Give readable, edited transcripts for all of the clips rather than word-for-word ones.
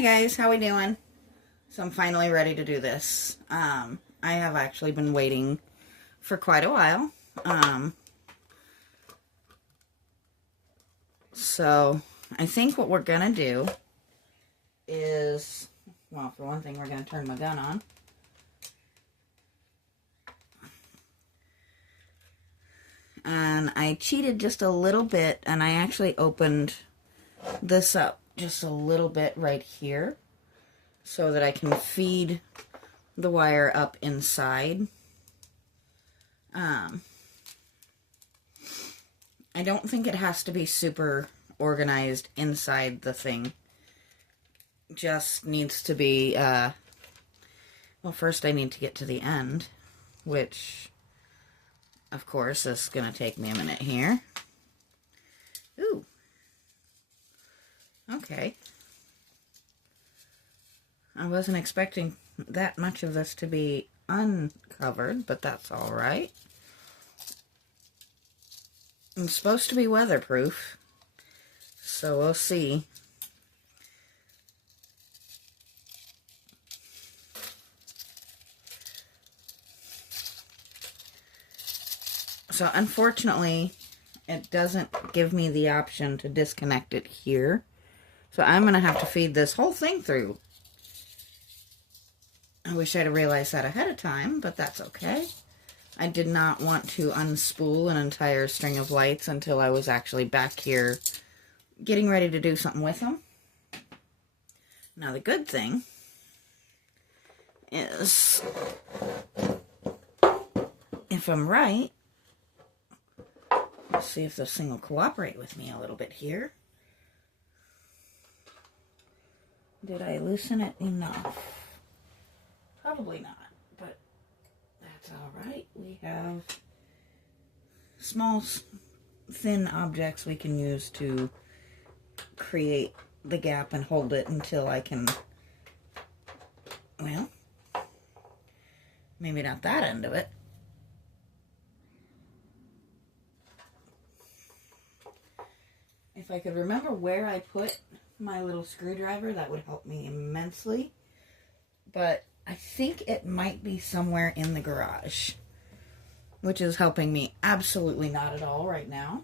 Hi guys, how we doing? So I'm finally ready to do this. I have actually been waiting for quite a while. So I think what we're gonna do is, well, for one thing, we're gonna turn my gun on. And I cheated just a little bit, and I actually opened this up just a little bit right here so that I can feed the wire up inside. I don't think it has to be super organized inside the thing. Just needs to be, well, first I need to get to the end, which, of course, is going to take me a minute here. Ooh. Okay. I wasn't expecting that much of this to be uncovered, but that's all right. It's supposed to be weatherproof, so we'll see. So unfortunately, it doesn't give me the option to disconnect it here. So I'm going to have to feed this whole thing through. I wish I'd have realized that ahead of time, but that's okay. I did not want to unspool an entire string of lights until I was actually back here getting ready to do something with them. Now the good thing is, if I'm right, let's see if this thing will cooperate with me a little bit here. Did I loosen it enough? Probably not, but that's alright. We have small, thin objects we can use to create the gap and hold it until I can, well, maybe not that end of it. If I could remember where I put my little screwdriver, that would help me immensely. But I think it might be somewhere in the garage, which is helping me absolutely not at all right now.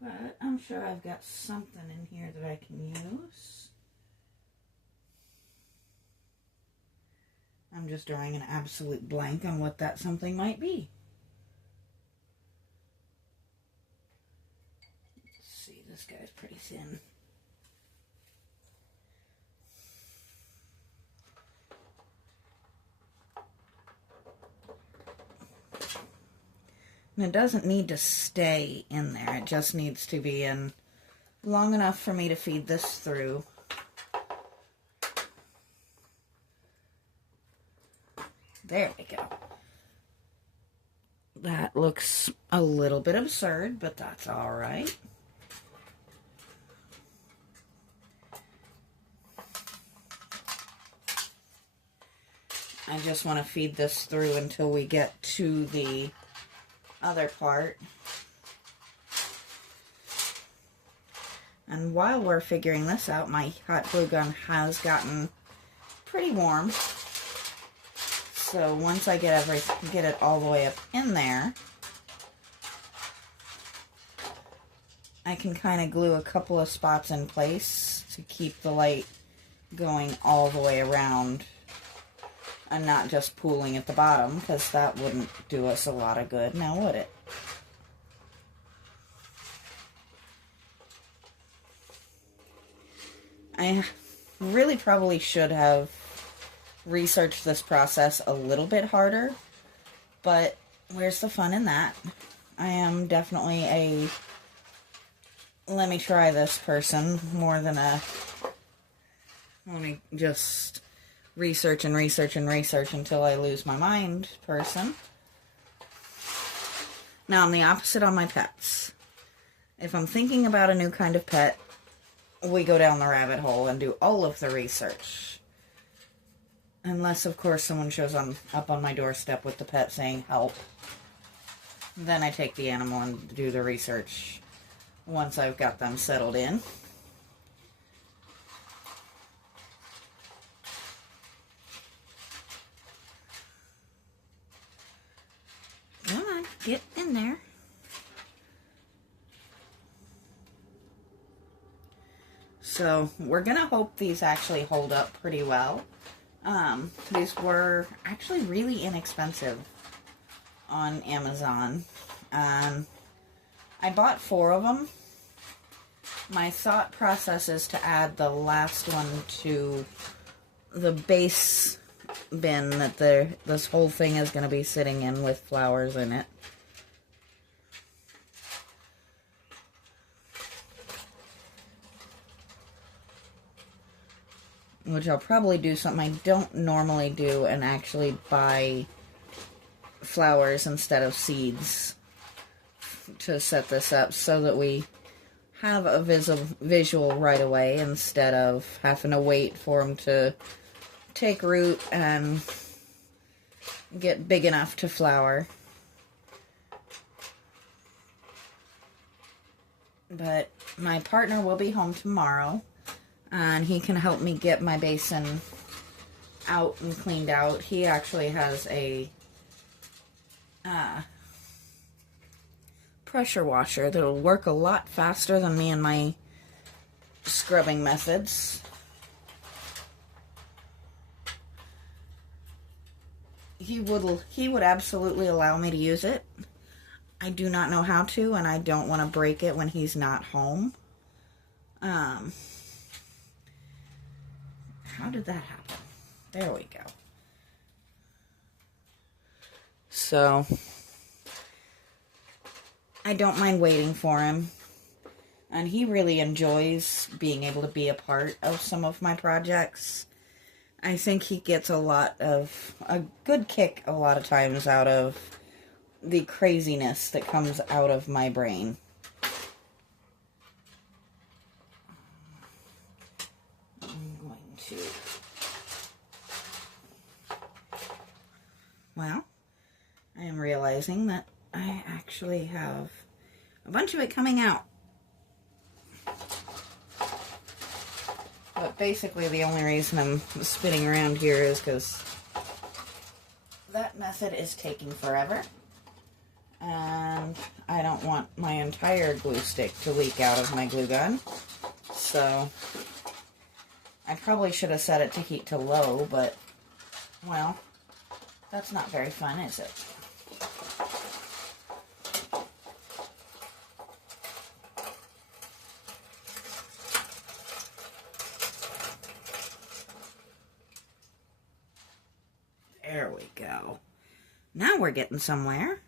But I'm sure I've got something in here that I can use. I'm just drawing an absolute blank on what that something might be. Let's see, this guy's pretty thin. And it doesn't need to stay in there. It just needs to be in long enough for me to feed this through. There we go. That looks a little bit absurd, but that's all right. I just want to feed this through until we get to the other part. And while we're figuring this out, my hot glue gun has gotten pretty warm. So once I get it all the way up in there, I can kind of glue a couple of spots in place to keep the light going all the way around and not just pooling at the bottom, because that wouldn't do us a lot of good, now would it? I really probably should have researched this process a little bit harder, but where's the fun in that? I am definitely a let me try this person more than a let me just research and research and research until I lose my mind person. Now I'm the opposite on my pets. If I'm thinking about a new kind of pet, we go down the rabbit hole and do all of the research. Unless, of course, someone shows up on my doorstep with the pet saying, help. Then I take the animal and do the research once I've got them settled in. get in there. So we're gonna hope these actually hold up pretty well. These were actually really inexpensive on Amazon. I bought 4 of them. My thought process is to add the last one to the base bin that this whole thing is going to be sitting in with flowers in it. Which I'll probably do something I don't normally do and actually buy flowers instead of seeds to set this up so that we have a visual right away instead of having to wait for them to take root and get big enough to flower. But my partner will be home tomorrow, and he can help me get my basin out and cleaned out. He actually has a pressure washer that'll work a lot faster than me and my scrubbing methods. He would absolutely allow me to use it. I do not know how to, and I don't want to break it when he's not home. How did that happen? There we go. So, I don't mind waiting for him. And he really enjoys being able to be a part of some of my projects. I think he gets a good kick a lot of times out of the craziness that comes out of my brain. I'm going to... Well, I am realizing that I actually have a bunch of it coming out. But basically the only reason I'm spinning around here is because that method is taking forever. And I don't want my entire glue stick to leak out of my glue gun. So I probably should have set it to heat to low, but, well, that's not very fun, is it? There we go. Now we're getting somewhere.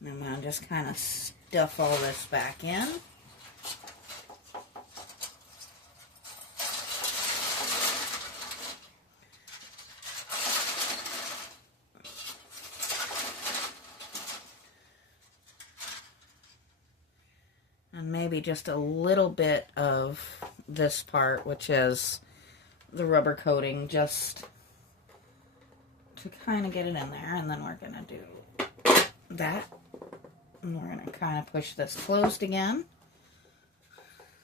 And I'm going to just kind of stuff all this back in. And maybe just a little bit of this part, which is the rubber coating, just to kind of get it in there. And then we're going to do that. And we're going to kind of push this closed again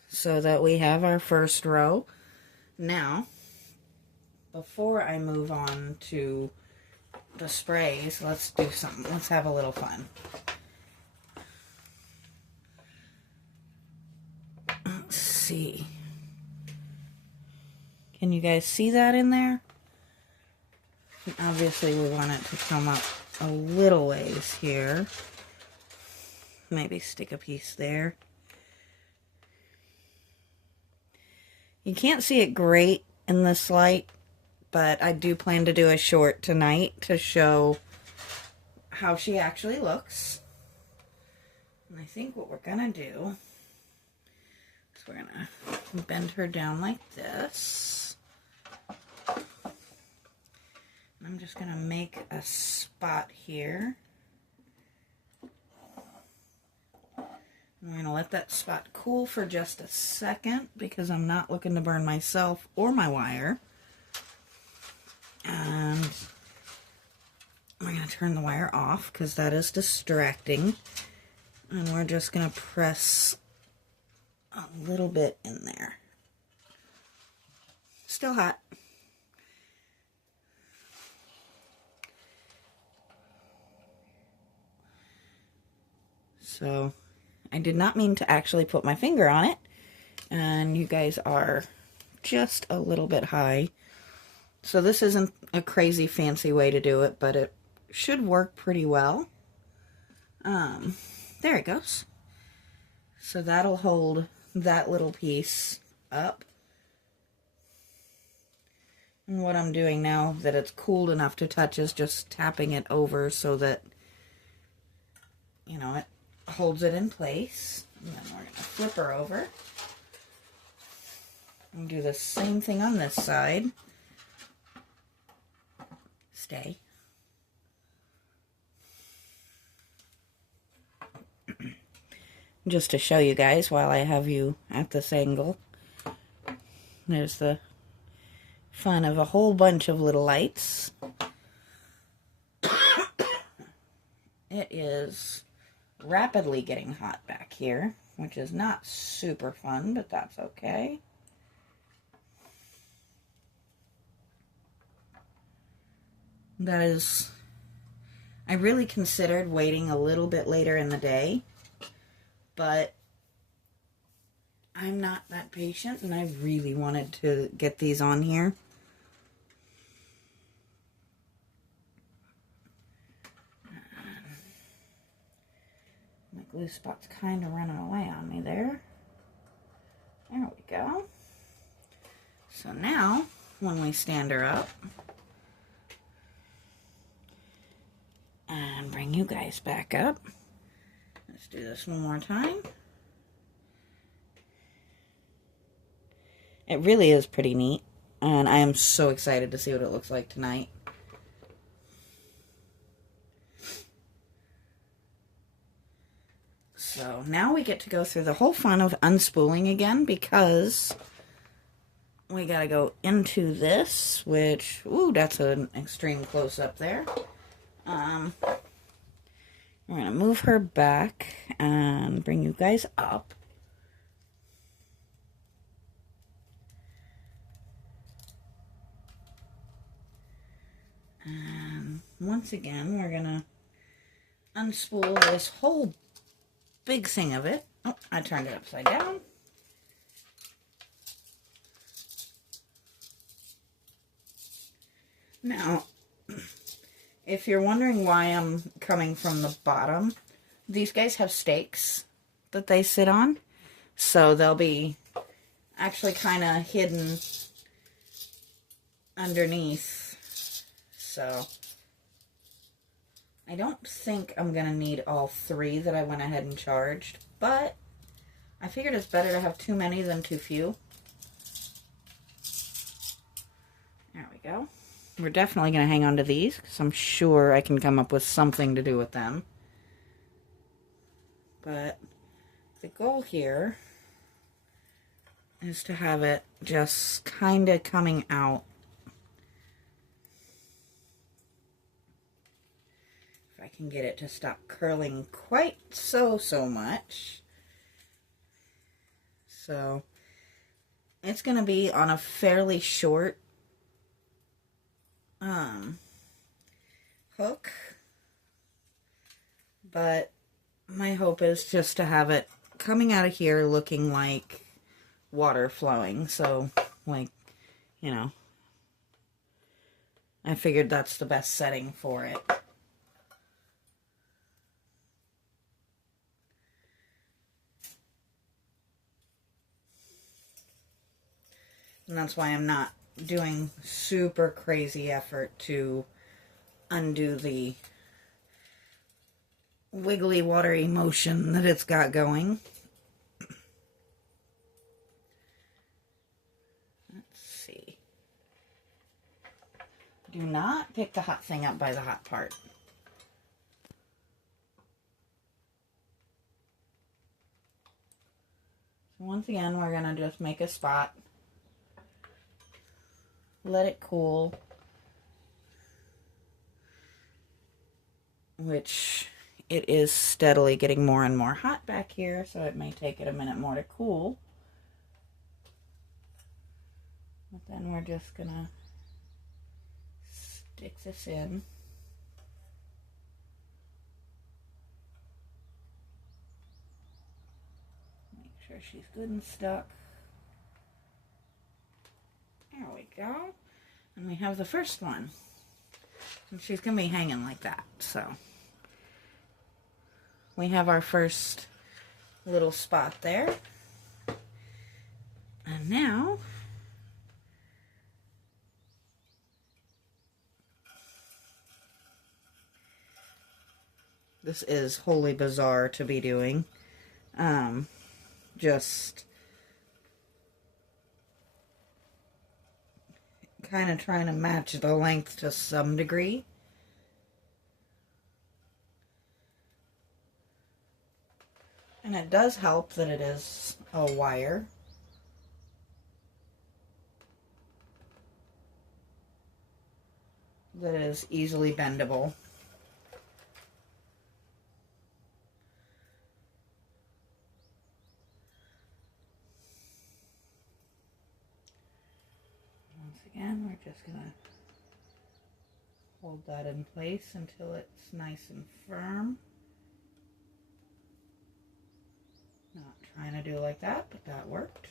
so that we have our first row. Now, before I move on to the sprays, let's do something. Let's have a little fun. Let's see. Can you guys see that in there? Obviously, we want it to come up a little ways here. Maybe stick a piece there. You can't see it great in this light, but I do plan to do a short tonight to show how she actually looks. And I think what we're gonna do is we're gonna bend her down like this. And I'm just gonna make a spot here. I'm going to let that spot cool for just a second because I'm not looking to burn myself or my wire. And we're going to turn the wire off because that is distracting. And we're just going to press a little bit in there. Still hot. So I did not mean to actually put my finger on it, and you guys are just a little bit high. So this isn't a crazy fancy way to do it, but it should work pretty well. There it goes. So that'll hold that little piece up. And what I'm doing now that it's cooled enough to touch is just tapping it over so that, you know, it holds it in place. And then we're going to flip her over. And do the same thing on this side. Stay. Just to show you guys while I have you at this angle. There's the fun of a whole bunch of little lights. It is rapidly getting hot back here, which is not super fun, but that's okay. That is, I really considered waiting a little bit later in the day, but I'm not that patient, and I really wanted to get these on here. My glue spot's kind of running away on me there. There we go. So now, when we stand her up, and bring you guys back up. Let's do this one more time. It really is pretty neat, and I am so excited to see what it looks like tonight. So now we get to go through the whole fun of unspooling again, because we gotta go into this, which, ooh, that's an extreme close-up there. We're going to move her back and bring you guys up. And once again, we're going to unspool this whole big thing of it. Oh, I turned it upside down. Now, if you're wondering why I'm coming from the bottom, these guys have stakes that they sit on. So they'll be actually kind of hidden underneath. So I don't think I'm going to need all three that I went ahead and charged. But I figured it's better to have too many than too few. There we go. We're definitely going to hang on to these, because I'm sure I can come up with something to do with them. But the goal here is to have it just kind of coming out. If I can get it to stop curling quite so much. So it's going to be on a fairly short hook, but my hope is just to have it coming out of here looking like water flowing. So, like, you know, I figured that's the best setting for it. And that's why I'm not doing super crazy effort to undo the wiggly watery motion that it's got going. Let's see. Do not pick the hot thing up by the hot part. So once again, we're going to just make a spot. Let it cool. Which it is steadily getting more and more hot back here, so it may take it a minute more to cool. But then we're just gonna stick this in. sure she's good and stuck. There we go. And we have the first one. And she's going to be hanging like that. So we have our first little spot there. And now this is wholly bizarre to be doing. Just kind of trying to match the length to some degree. And it does help that it is a wire. That is easily bendable. Once again, we're just going to hold that in place until it's nice and firm. Not trying to do like that, but that worked.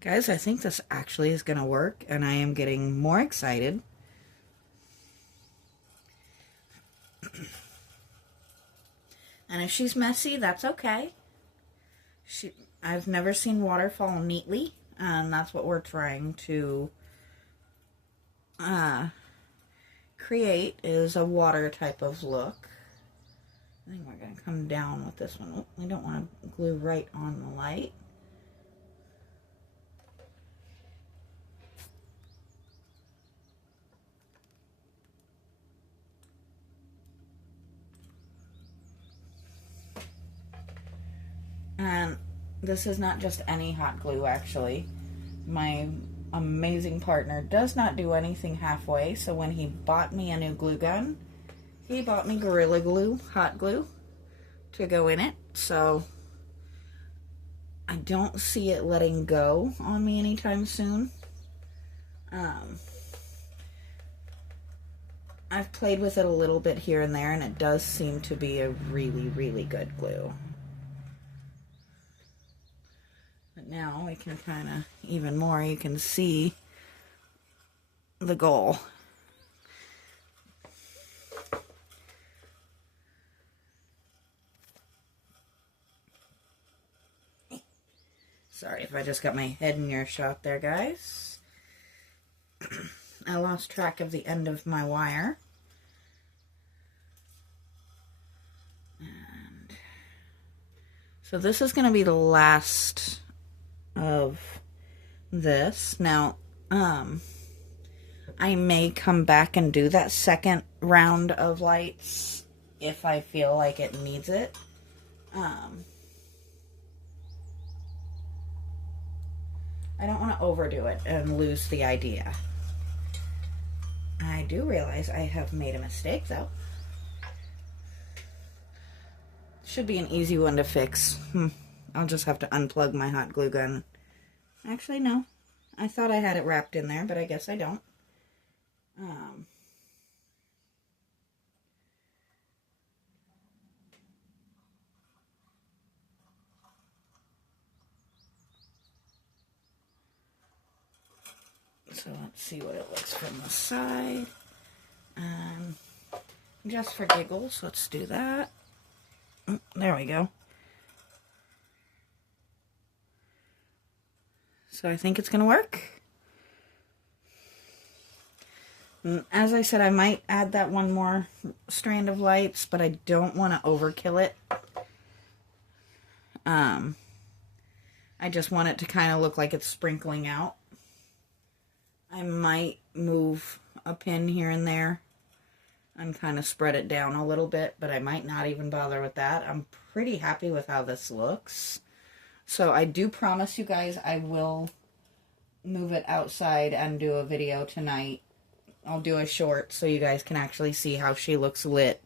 Guys, I think this actually is going to work, and I am getting more excited. And if she's messy, that's okay. I've never seen water fall neatly, and that's what we're trying to create, is a water type of look. I think we're going to come down with this one. We don't want to glue right on the light. And this is not just any hot glue, actually. My amazing partner does not do anything halfway, so when he bought me a new glue gun, he bought me Gorilla Glue, hot glue, to go in it. So I don't see it letting go on me anytime soon. I've played with it a little bit here and there, and it does seem to be a really, really good glue. Now we can kind of, even more, you can see the goal. Sorry if I just got my head in your shot there, guys. I lost track of the end of my wire. And so this is going to be the last of this. Now, I may come back and do that second round of lights if I feel like it needs it. I don't want to overdo it and lose the idea. I do realize I have made a mistake, though. Should be an easy one to fix. I'll just have to unplug my hot glue gun. Actually, no. I thought I had it wrapped in there, but I guess I don't. So let's see what it looks from the side. Just for giggles, let's do that. There we go. So I think it's going to work. As I said, I might add that one more strand of lights, but I don't want to overkill it. I just want it to kind of look like it's sprinkling out. I might move a pin here and there and kind of spread it down a little bit, but I might not even bother with that. I'm pretty happy with how this looks. So I do promise you guys I will move it outside and do a video tonight. I'll do a short so you guys can actually see how she looks lit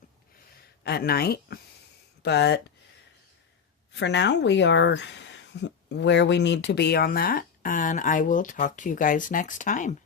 at night. But for now, we are where we need to be on that, and I will talk to you guys next time.